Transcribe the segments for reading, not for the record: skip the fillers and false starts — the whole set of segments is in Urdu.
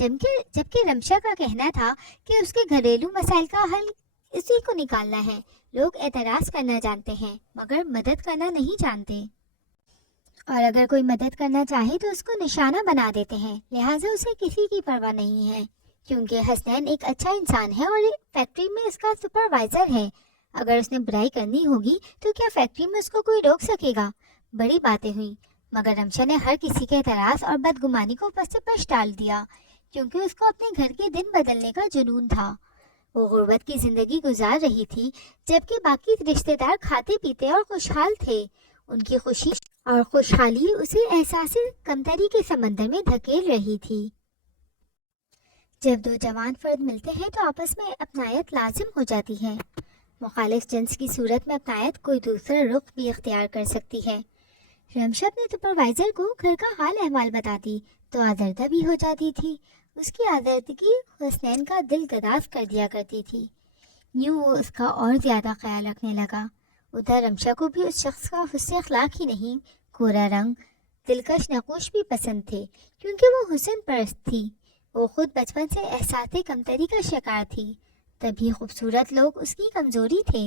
جبکہ رمشا کا کہنا تھا کہ اس کے گھریلو مسائل کا حل اسی کو نکالنا ہے۔ لوگ اعتراض کرنا جانتے ہیں مگر مدد کرنا نہیں جانتے، اور اگر کوئی مدد کرنا چاہے تو اس کو نشانہ بنا دیتے ہیں، لہٰذا اسے کسی کی پرواہ نہیں ہے، کیونکہ حسنین ایک اچھا انسان ہے اور فیکٹری میں اس کا سپروائزر ہے۔ اگر اس نے برائی کرنی ہوگی تو کیا فیکٹری میں اس کو کوئی روک سکے گا؟ بڑی باتیں ہوئیں، مگر رمشا نے ہر کسی کے اعتراض اور بدگمانی کو پس سے پش ڈال دیا، کیونکہ اس کو اپنے گھر کے دن بدلنے کا جنون تھا۔ وہ غربت کی زندگی گزار رہی تھی، جبکہ باقی رشتہ دار کھاتے پیتے اور خوشحال تھے۔ ان کی خوشی اور خوشحالی اسے احساس کمتری کے سمندر میں دھکیل رہی تھی۔ جب دو جوان فرد ملتے ہیں تو آپس میں اپنائیت لازم ہو جاتی ہے۔ مخالف جنس کی صورت میں اپنائیت کوئی دوسرا رخ بھی اختیار کر سکتی ہے۔ رمشا اپنے سپروائزر کو گھر کا حال احوال بتاتی تو آزردہ بھی ہو جاتی تھی۔ اس کی آزردگی حسنین کا دل گداز کر دیا کرتی تھی، یوں وہ اس کا اور زیادہ خیال رکھنے لگا۔ ادھر رمشا کو بھی اس شخص کا حسن اخلاق ہی نہیں، گورا رنگ، دلکش نقوش بھی پسند تھے، کیونکہ وہ حسن پرست تھی۔ وہ خود بچپن سے احساس کمتری کا شکار تھی، تبھی خوبصورت لوگ اس کی کمزوری تھے۔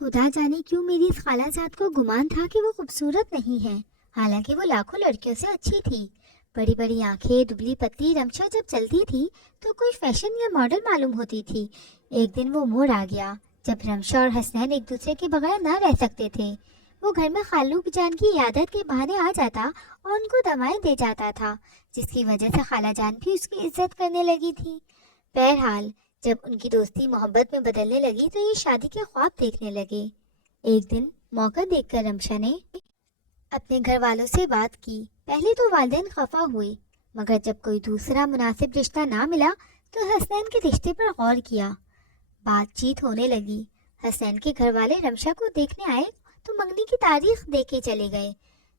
خدا جانے کیوں میری اس خالہ زاد کو گمان تھا کہ وہ خوبصورت نہیں ہے، حالانکہ وہ لاکھوں لڑکیوں سے اچھی تھی۔ بڑی بڑی آنکھیں، دبلی پتلی رمشا جب چلتی تھی تو کوئی فیشن یا ماڈل معلوم ہوتی تھی۔ ایک دن وہ موڑ آ گیا جب رمشا اور حسنین ایک دوسرے کے بغیر نہ رہ سکتے تھے۔ وہ گھر میں خالو جان کی عیادت کے بہانے آ جاتا اور ان کو دوائیں دے جاتا تھا، جس کی وجہ سے خالہ جان بھی اس کی عزت کرنے لگی تھی۔ بہرحال جب ان کی دوستی محبت میں بدلنے لگی تو یہ شادی کے خواب دیکھنے لگے۔ ایک دن موقع دیکھ کر رمشا نے اپنے گھر والوں سے بات کی۔ پہلے تو والدین خفا ہوئے، مگر جب کوئی دوسرا مناسب رشتہ نہ ملا تو حسنین کے رشتے پر غور کیا۔ بات چیت ہونے لگی۔ حسنین کے گھر والے رمشا کو دیکھنے آئے تو منگنی کی تاریخ دے کے چلے گئے۔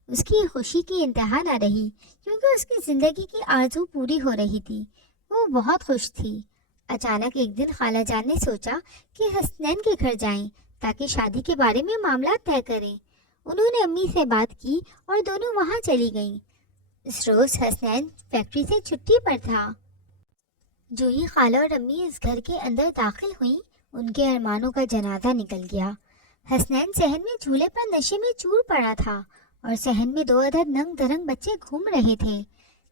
اس کی خوشی کی انتہا نہ رہی، کیونکہ اس کی زندگی کی آرزو پوری ہو رہی تھی۔ وہ بہت خوش تھی۔ اچانک ایک دن خالہ جان نے سوچا کہ حسنین کے گھر جائیں تاکہ شادی کے بارے میں معاملات طے کریں۔ انہوں نے امی سے بات کی اور دونوں وہاں چلی گئیں۔ اس روز حسنین فیکٹری سے چھٹی پر تھا۔ جو ہی خالہ اور امی اس گھر کے اندر داخل ہوئیں، ان کے ارمانوں کا جنازہ نکل گیا۔ حسنین صحن میں جھولے پر نشے میں چور پڑا تھا اور صحن میں 2 عدد ننگ درنگ بچے گھوم رہے تھے،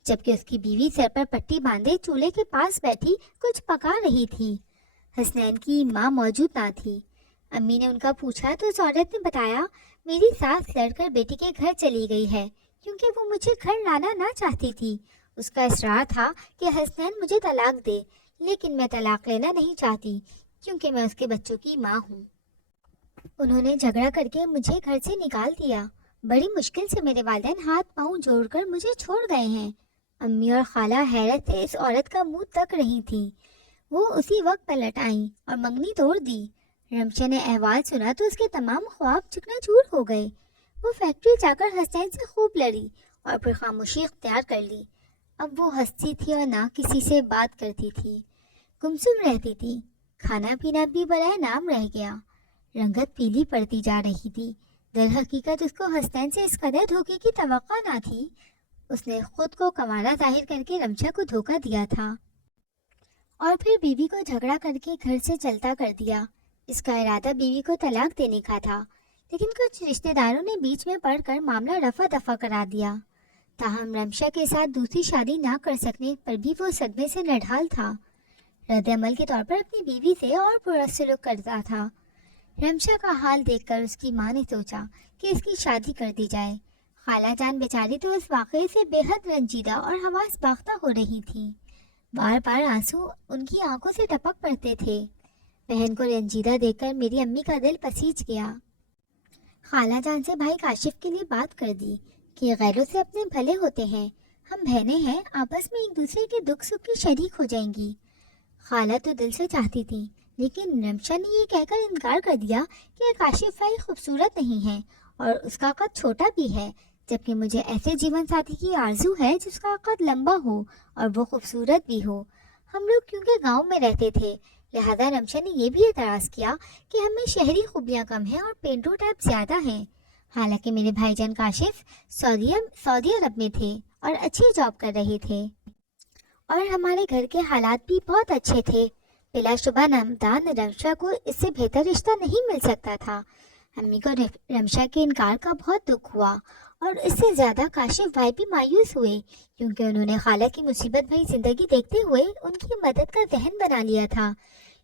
جبکہ اس کی بیوی سر پر پٹی باندھے چولہے کے پاس بیٹھی کچھ پکا رہی تھی۔ حسنین کی ماں موجود نہ تھی۔ امی نے ان کا پوچھا تو اس عورت نے بتایا، میری ساس لڑ کر بیٹی کے گھر چلی گئی ہے، کیونکہ وہ مجھے گھر لانا نہ چاہتی تھی۔ اس کا اصرار تھا کہ حسنین مجھے طلاق دے، لیکن میں طلاق لینا نہیں چاہتی، کیونکہ میں اس کے بچوں کی ماں ہوں۔ انہوں نے جھگڑا کر کے مجھے گھر سے نکال دیا۔ بڑی مشکل سے میرے والدین ہاتھ پاؤں جوڑ کر مجھے چھوڑ گئے ہیں۔ امی اور خالہ حیرت سے اس عورت کا منہ تک رہی تھیں۔ وہ اسی وقت پلٹ آئیں اور منگنی توڑ دی۔ رمشا نے احوال سنا تو اس کے تمام خواب چکنا چور ہو گئے۔ وہ فیکٹری جا کر حسنین سے خوب لڑی اور پھر خاموشی اختیار کر لی۔ اب وہ ہنستی تھی اور نہ کسی سے بات کرتی تھی، گمسم رہتی تھی۔ کھانا پینا بھی برائے نام رہ گیا۔ رنگت پیلی پڑتی جا رہی تھی۔ در حقیقت اس کو حسنین سے اس قدر دھوکے کی توقع نہ تھی۔ اس نے خود کو کنوالا ظاہر کر کے رمشا کو دھوکہ دیا تھا اور پھر بیوی کو جھگڑا کر کے گھر سے چلتا کر دیا۔ اس کا ارادہ بیوی کو طلاق دینے کا تھا، لیکن کچھ رشتہ داروں نے بیچ میں پڑھ کر معاملہ رفع دفع کرا دیا۔ تاہم رمشا کے ساتھ دوسری شادی نہ کر سکنے پر بھی وہ صدمے سے نڈھال تھا۔ رد عمل کے طور پر اپنی بیوی سے اور برا سلوک کرتا تھا۔ رمشا کا حال دیکھ کر اس کی ماں نے سوچا کہ اس کی شادی کر دی جائے۔ خالہ جان بیچاری تو اس واقعے سے بے حد رنجیدہ اور حواس باختہ ہو رہی تھی۔ بار بار آنسو ان کی آنکھوں سے ٹپک پڑتے تھے۔ بہن کو رنجیدہ دیکھ کر میری امی کا دل پسیج گیا۔ خالہ جان سے بھائی کاشف کے لیے بات کر دی کہ غیروں سے اپنے بھلے ہوتے ہیں، ہم بہنیں ہیں، آپس میں ایک دوسرے کے دکھ سکھ کی شریک ہو جائیں گی۔ خالہ تو دل سے چاہتی تھی، لیکن رمشا نے یہ کہہ کر انکار کر دیا کہ کاشف بھائی خوبصورت نہیں ہے اور اس کا قد چھوٹا بھی ہے، جبکہ مجھے ایسے جیون ساتھی کی آرزو ہے جس کا قد لمبا ہو اور وہ خوبصورت بھی ہو۔ ہم لوگ کیونکہ گاؤں میں رہتے تھے، لہذا رمشا نے یہ بھی اعتراض کیا کہ ہمیں شہری خوبیاں کم ہیں اور پینٹو ٹائپ زیادہ ہیں۔ حالانکہ میرے بھائی جان کاشف سعودی عرب میں تھے اور اچھی جاب کر رہے تھے، اور ہمارے گھر کے حالات بھی بہت اچھے تھے۔ بلا شبہ نمدان رمشا کو اس سے بہتر رشتہ نہیں مل سکتا تھا۔ امی کو رمشا کے انکار کا بہت دکھ ہوا اور اس سے زیادہ کاشف بھائی بھی مایوس ہوئے، کیونکہ انہوں نے خالہ کی مصیبت بھری زندگی دیکھتے ہوئے ان کی مدد کا ذہن بنا لیا تھا۔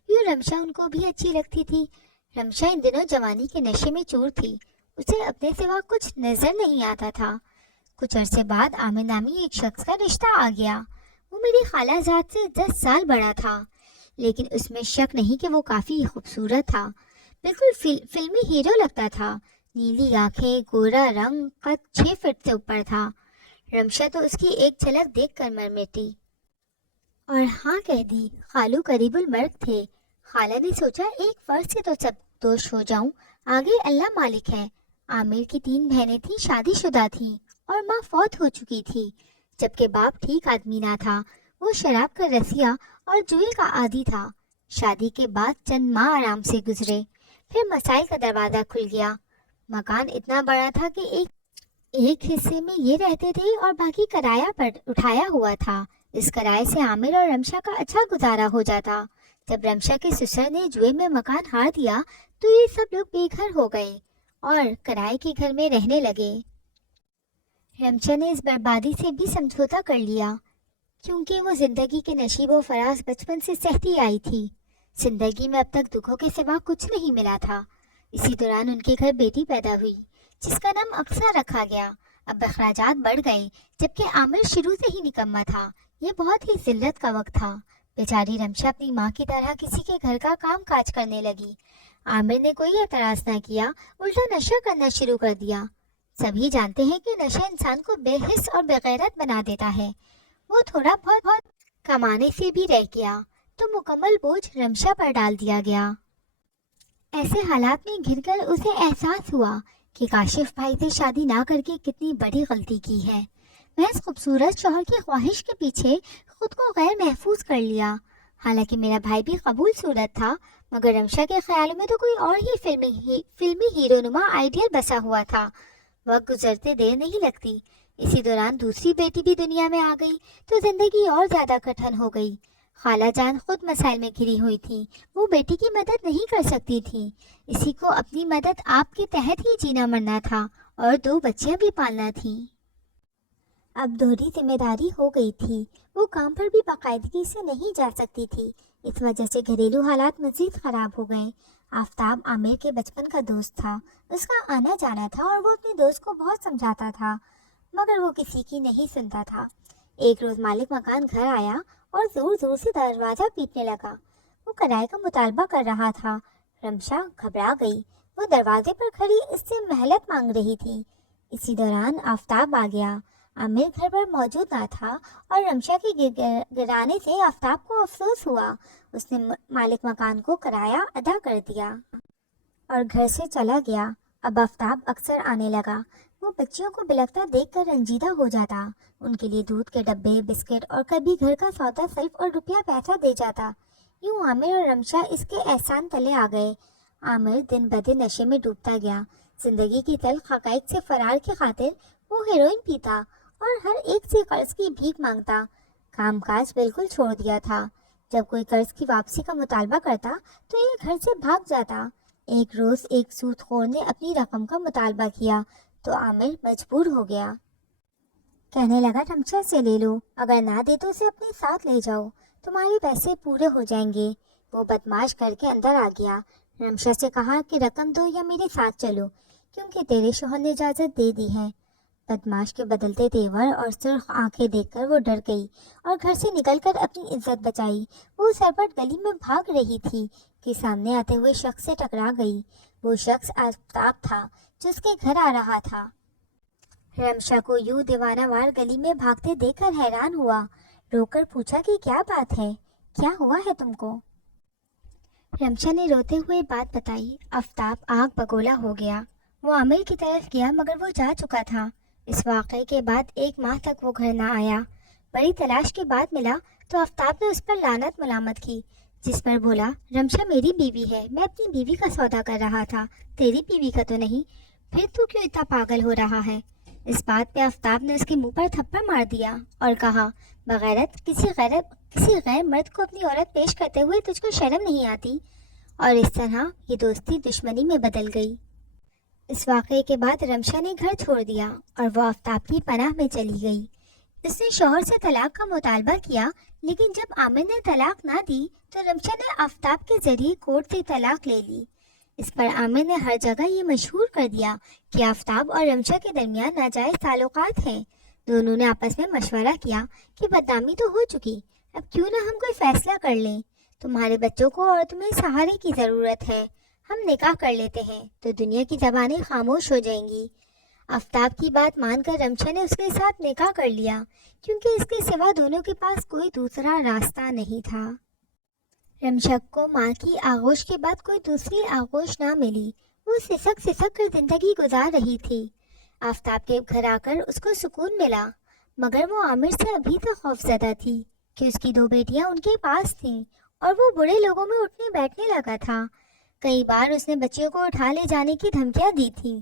یوں رمشا ان کو بھی اچھی لگتی تھی۔ رمشا ان دنوں جوانی کے نشے میں چور تھی، اسے اپنے سوا کچھ نظر نہیں آتا تھا۔ کچھ عرصے بعد عامر نامی ایک شخص کا رشتہ آ گیا۔ وہ میری خالہ زاد سے 10 سال بڑا تھا، لیکن اس میں شک نہیں کہ وہ کافی خوبصورت تھا، بالکل فلمی ہیرو لگتا تھا۔ نیلی آنکھیں، گورا رنگ، قد 6 فٹ سے اوپر تھا۔ رمشا تو اس کی ایک جھلک دیکھ کر مر مٹی اور ہاں کہہ دی۔ خالو قریب المرگ تھے۔ خالہ نے سوچا ایک فرد سے تو سب دوش ہو جاؤں، آگے اللہ مالک ہے۔ عامر کی 3 بہنیں تھیں، شادی شدہ تھیں اور ماں فوت ہو چکی تھی، جبکہ باپ ٹھیک آدمی نہ تھا، وہ شراب کا رسیا اور جوئے کا عادی تھا۔ شادی کے بعد چند ماہ آرام سے گزرے، پھر مسائل کا دروازہ کھل گیا۔ مکان اتنا بڑا تھا کہ ایک حصے میں یہ رہتے تھے اور باقی کرایہ پر اٹھایا ہوا تھا۔ اس کرائے سے عامر اور رمشا کا اچھا گزارا ہو جاتا۔ جب رمشا کے سسر نے جوئے میں مکان ہار دیا تو یہ سب لوگ بے گھر ہو گئے اور کرائے کے گھر میں رہنے لگے۔ رمشا نے اس بربادی سے بھی سمجھوتا کر لیا، کیونکہ وہ زندگی کے نشیب و فراز بچپن سے سہتی آئی تھی۔ زندگی میں اب تک دکھوں کے سوا کچھ نہیں ملا تھا۔ اسی دوران ان کے گھر بیٹی پیدا ہوئی، جس کا نام اقصیٰ رکھا گیا۔ اب اخراجات بڑھ گئے، جبکہ عامر شروع سے ہی نکما تھا۔ یہ بہت ہی ذلت کا وقت تھا۔ بیچاری رمشا اپنی ماں کی طرح کسی کے گھر کا کام کاج کرنے لگی۔ عامر نے کوئی اعتراض نہ کیا، الٹا نشہ کرنا شروع کر دیا۔ سبھی جانتے ہیں کہ نشہ انسان کو بے حس اور بے غیرت بنا دیتا ہے۔ وہ تھوڑا بہت کمانے سے بھی رہ گیا تو مکمل بوجھ رمشا پر ڈال دیا گیا۔ ایسے حالات میں گھر کر اسے احساس ہوا کہ کاشف بھائی سے شادی نہ کر کے کتنی بڑی غلطی کی ہے۔ محض خوبصورت شوہر کی خواہش کے پیچھے خود کو غیر محفوظ کر لیا۔ حالانکہ میرا بھائی بھی قبول صورت تھا، مگر رمشا کے خیال میں تو کوئی اور ہی فلمی ہیرو نما آئیڈیل بسا ہوا تھا۔ وقت گزرتے دیر نہیں لگتی، اسی دوران دوسری بیٹی بھی دنیا میں آ گئی تو زندگی اور زیادہ کٹھن ہو گئی۔ خالہ جان خود مسائل میں گھری ہوئی تھی، وہ بیٹی کی مدد نہیں کر سکتی تھی۔ اسی کو اپنی مدد آپ کے تحت ہی جینا مرنا تھا اور 2 بچیاں بھی پالنا تھیں۔ اب دوہری ذمہ داری ہو گئی تھی، وہ کام پر بھی باقاعدگی سے نہیں جا سکتی تھی۔ اس وجہ سے گھریلو حالات مزید خراب ہو گئے۔ آفتاب عامر کے بچپن کا دوست تھا، اس کا آنا جانا تھا اور وہ اپنے دوست کو بہت سمجھاتا تھا، مگر وہ کسی کی نہیں سنتا تھا۔ ایک روز مالک مکان گھر آیا اور زور زور سے دروازہ پیٹنے لگا۔ وہ کرائے کا مطالبہ کر رہا تھا۔ رمشا گھبرا گئی، وہ دروازے پر کھڑی اس سے مہلت مانگ رہی تھی۔ اسی دوران آفتاب آ گیا۔ عامر گھر پر موجود نہ تھا اور رمشا کے گرانے سے آفتاب کو افسوس ہوا۔ اس نے مالک مکان کو کرایہ ادا کر دیا اور گھر سے چلا گیا۔ اب آفتاب اکثر آنے لگا۔ وہ بچیوں کو بلکتا دیکھ کر رنجیدہ ہو جاتا، ان کے لیے دودھ کے ڈبے، بسکٹ اور کبھی گھر کا سودا سلف اور روپیہ پیسہ دے جاتا۔ یوں عامر اور رمشا اس کے احسان تلے آ گئے۔ عامر دن بدن نشے میں ڈوبتا گیا۔ زندگی کی تلخ حقائق سے فرار کی خاطر وہ ہیروئن پیتا اور ہر ایک سے قرض کی بھیک مانگتا۔ کام کاج بالکل چھوڑ دیا تھا۔ جب کوئی قرض کی واپسی کا مطالبہ کرتا تو یہ گھر سے بھاگ جاتا۔ ایک روز ایک سود خور نے اپنی رقم کا مطالبہ کیا تو عامر مجبور ہو گیا۔ کہنے لگا رمشا سے لے لو، اگر نہ دے تو اسے اپنے ساتھ لے جاؤ، تمہارے پیسے پورے ہو جائیں گے۔ وہ بدماش گھر کے اندر آ گیا۔ رمشا سے کہا کہ رقم دو یا میرے ساتھ چلو، کیونکہ تیرے شوہر نے اجازت دے دی ہے۔ بدماش کے بدلتے تیور اور سرخ آنکھیں دیکھ کر وہ ڈر گئی اور گھر سے نکل کر اپنی عزت بچائی۔ وہ سرپٹ گلی میں بھاگ رہی تھی کہ سامنے آتے ہوئے شخص سے ٹکرا گئی۔ وہ شخص آفتاب تھا جو اس کے گھر آ رہا تھا۔ رمشا کو یوں دیوانہ وار گلی میں بھاگتے دیکھ کر حیران ہوا، رو کر پوچھا کہ کیا بات ہے، کیا ہوا ہے تم کو؟ رمشا نے روتے ہوئے بات بتائی۔ آفتاب آگ بگولا ہو گیا۔ وہ عامر کی طرف گیا مگر وہ جا چکا تھا۔ اس واقعے کے بعد 1 ماہ تک وہ گھر نہ آیا۔ بڑی تلاش کے بعد ملا تو آفتاب نے اس پر لعنت ملامت کی، جس پر بولا رمشا میری بیوی ہے، میں اپنی بیوی کا سودا کر رہا تھا، تیری بیوی کا تو نہیں، پھر تو کیوں اتنا پاگل ہو رہا ہے؟ اس بات پہ آفتاب نے اس کے منہ پر تھپڑ مار دیا اور کہا، بغیرت، کسی غیر مرد کو اپنی عورت پیش کرتے ہوئے تجھ کو شرم نہیں آتی؟ اور اس طرح یہ دوستی دشمنی میں بدل گئی۔ اس واقعے کے بعد رمشا نے گھر چھوڑ دیا اور وہ آفتاب کی پناہ میں چلی گئی۔ اس نے شوہر سے طلاق کا مطالبہ کیا، لیکن جب عامر نے طلاق نہ دی تو رمشا نے آفتاب کے ذریعے کورٹ سے طلاق لے لی۔ اس پر عامر نے ہر جگہ یہ مشہور کر دیا کہ آفتاب اور رمشا کے درمیان ناجائز تعلقات ہیں۔ دونوں نے آپس میں مشورہ کیا کہ بدنامی تو ہو چکی، اب کیوں نہ ہم کوئی فیصلہ کر لیں۔ تمہارے بچوں کو اور تمہیں سہارے کی ضرورت ہے، ہم نکاح کر لیتے ہیں تو دنیا کی زبانیں خاموش ہو جائیں گی۔ آفتاب کی بات مان کر رمشا نے اس کے ساتھ نکاح کر لیا، کیونکہ اس کے سوا دونوں کے پاس کوئی دوسرا راستہ نہیں تھا۔ رمشا کو ماں کی آغوش کے بعد کوئی دوسری آغوش نہ ملی۔ وہ سسک کر زندگی گزار رہی تھی۔ آفتاب کے گھر آ کر اس کو سکون ملا، مگر وہ عامر سے ابھی تک خوفزدہ تھی کہ اس کی 2 بیٹیاں ان کے پاس تھیں اور وہ برے لوگوں میں اٹھنے بیٹھنے لگا تھا۔ کئی بار اس نے بچیوں کو اٹھا لے جانے کی دھمکیاں دی تھیں،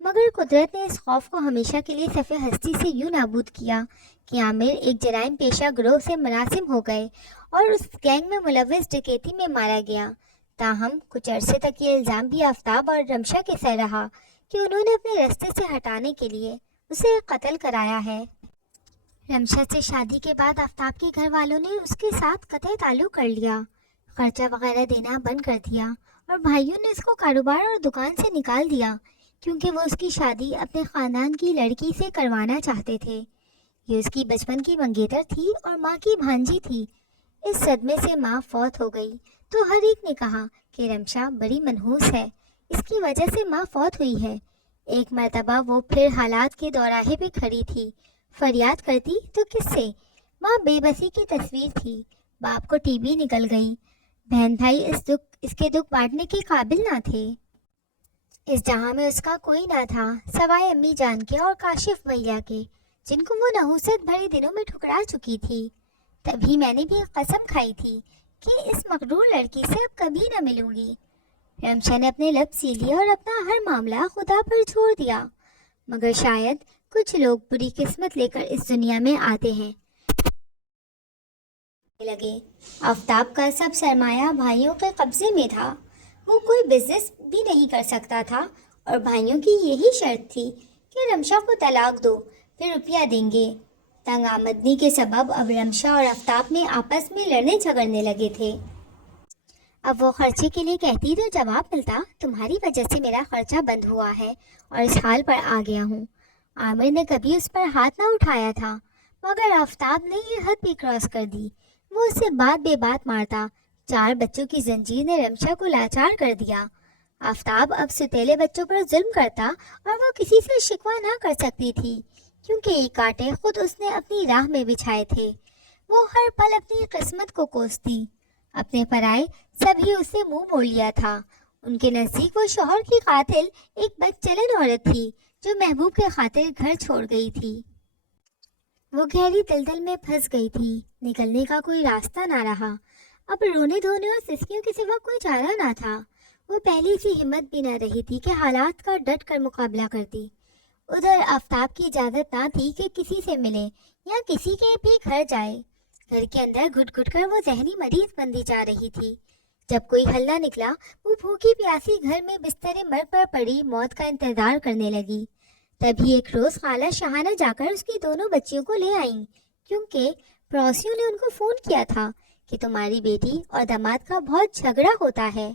مگر قدرت نے اس خوف کو ہمیشہ کے لیے صفِ ہستی سے یوں نابود کیا کہ عامر ایک جرائم پیشہ گروہ سے مناسب ہو گئے اور اس گینگ میں ملوث ڈکیتی میں مارا گیا۔ تاہم کچھ عرصے تک یہ الزام بھی آفتاب اور رمشا کے سر رہا کہ انہوں نے اپنے راستے سے ہٹانے کے لیے اسے قتل کرایا ہے۔ رمشا سے شادی کے بعد آفتاب کے گھر والوں نے اس کے ساتھ قطعی تعلق کر لیا، خرچہ وغیرہ دینا بند کر دیا اور بھائیوں نے اس کو کاروبار اور دکان سے نکال دیا، کیونکہ وہ اس کی شادی اپنے خاندان کی لڑکی سے کروانا چاہتے تھے۔ یہ اس کی بچپن کی منگیتر تھی اور ماں کی بھانجی تھی۔ اس صدمے سے ماں فوت ہو گئی تو ہر ایک نے کہا کہ رمشا بڑی منحوس ہے، اس کی وجہ سے ماں فوت ہوئی ہے۔ ایک مرتبہ وہ پھر حالات کے دوراہے پہ کھڑی تھی، فریاد کرتی تو کس سے؟ ماں بے بسی کی تصویر تھی، باپ کو ٹی بی نکل گئی، بہن بھائی اس کے دکھ بانٹنے کے قابل نہ تھے۔ اس جہاں میں اس کا کوئی نہ تھا سوائے امی جان کے اور کاشف بھیا کے، جن کو وہ نحوست بھرے دنوں میں ٹھکرا چکی تھی۔ تبھی میں نے بھی قسم کھائی تھی کہ اس مغرور لڑکی سے اب کبھی نہ ملوں گی۔ رمشا نے اپنے لب سی لیے اور اپنا ہر معاملہ خدا پر چھوڑ دیا، مگر شاید کچھ لوگ بری قسمت لے کر اس دنیا میں آتے ہیں۔ لگے آفتاب کا سب سرمایہ بھائیوں کے قبضے میں تھا، وہ کوئی بزنس بھی نہیں کر سکتا تھا اور بھائیوں کی یہی شرط تھی کہ رمشا کو طلاق دو پھر روپیہ دیں گے۔ تنگ آمدنی کے سبب اب رمشا اور آفتاب میں آپس میں لڑنے جھگڑنے لگے تھے۔ اب وہ خرچے کے لیے کہتی تو جواب ملتا، تمہاری وجہ سے میرا خرچہ بند ہوا ہے اور اس حال پر آ گیا ہوں۔ عامر نے کبھی اس پر ہاتھ نہ اٹھایا تھا، مگر آفتاب نے یہ حد بھی کراس کر دی۔ وہ اسے بات بے بات مارتا۔ 4 بچوں کی زنجیر نے رمشا کو لاچار کر دیا۔ آفتاب اب ستیلے بچوں پر ظلم کرتا اور وہ کسی سے شکوہ نہ کر سکتی تھی، کیونکہ یہ کانٹے خود اس نے اپنی راہ میں بچھائے تھے۔ وہ ہر پل اپنی قسمت کو کوستی، اپنے پرائے سبھی اس سے منہ موڑ لیا تھا۔ ان کے نزدیک وہ شوہر کی قاتل ایک بدچلن عورت تھی جو محبوب کے خاطر گھر چھوڑ گئی تھی۔ وہ گہری دلدل میں پھنس گئی تھی، نکلنے کا کوئی راستہ نہ رہا۔ اب رونے دھونے اور سسکیوں کے سوا کوئی چارہ نہ تھا۔ وہ پہلی سی ہمت بھی نہ رہی تھی کہ حالات کا ڈٹ کر مقابلہ کرتی۔ ادھر آفتاب کی اجازت نہ تھی کہ کسی سے ملے یا کسی کے بھی گھر جائے۔ گھر کے اندر گھٹ گھٹ کر وہ ذہنی مریض بنتی جا رہی تھی۔ جب کوئی حل نہ نکلا، وہ بھوکی پیاسی گھر میں بستر مرگ پر پڑی موت کا انتظار کرنے لگی۔ تبھی ایک روز خالہ شہانہ جا کر اس کی دونوں بچیوں کو لے آئیں، کیونکہ پڑوسیوں نے ان کو فون کیا تھا کہ تمہاری بیٹی اور داماد کا بہت جھگڑا ہوتا ہے،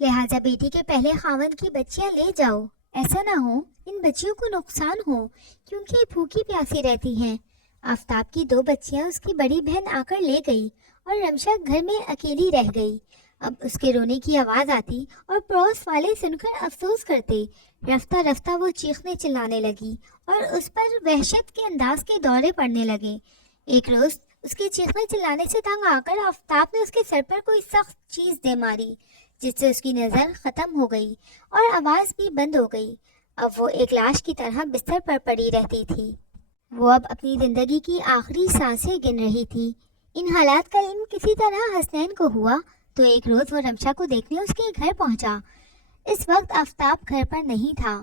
لہٰذا بیٹی کے پہلے خاوند کی بچیاں لے جاؤ، ایسا نہ ہو ان بچیوں کو نقصان ہو کیونکہ بھوکی پیاسی رہتی ہیں۔ آفتاب کی 2 بچیاں اس کی بڑی بہن آ کر لے گئی اور رمشا گھر میں اکیلی رہ گئی۔ اب اس کے رونے کی آواز آتی اور پڑوس والے سن کر افسوس کرتے۔ رفتہ رفتہ وہ چیخنے چلانے لگی اور اس پر وحشت کے انداز کے دورے پڑنے لگے۔ ایک روز اس کے چیخنے چلانے سے تنگ آ کر آفتاب نے اس کے سر پر کوئی سخت چیز دے ماری، جس سے اس کی نظر ختم ہو گئی اور آواز بھی بند ہو گئی۔ اب وہ ایک لاش کی طرح بستر پر پڑی رہتی تھی۔ وہ اب اپنی زندگی کی آخری سانسیں گن رہی تھی۔ ان حالات کا علم کسی طرح حسنین کو ہوا تو ایک روز وہ رمشا کو دیکھنے اس کے گھر پہنچا۔ اس وقت آفتاب گھر پر نہیں تھا۔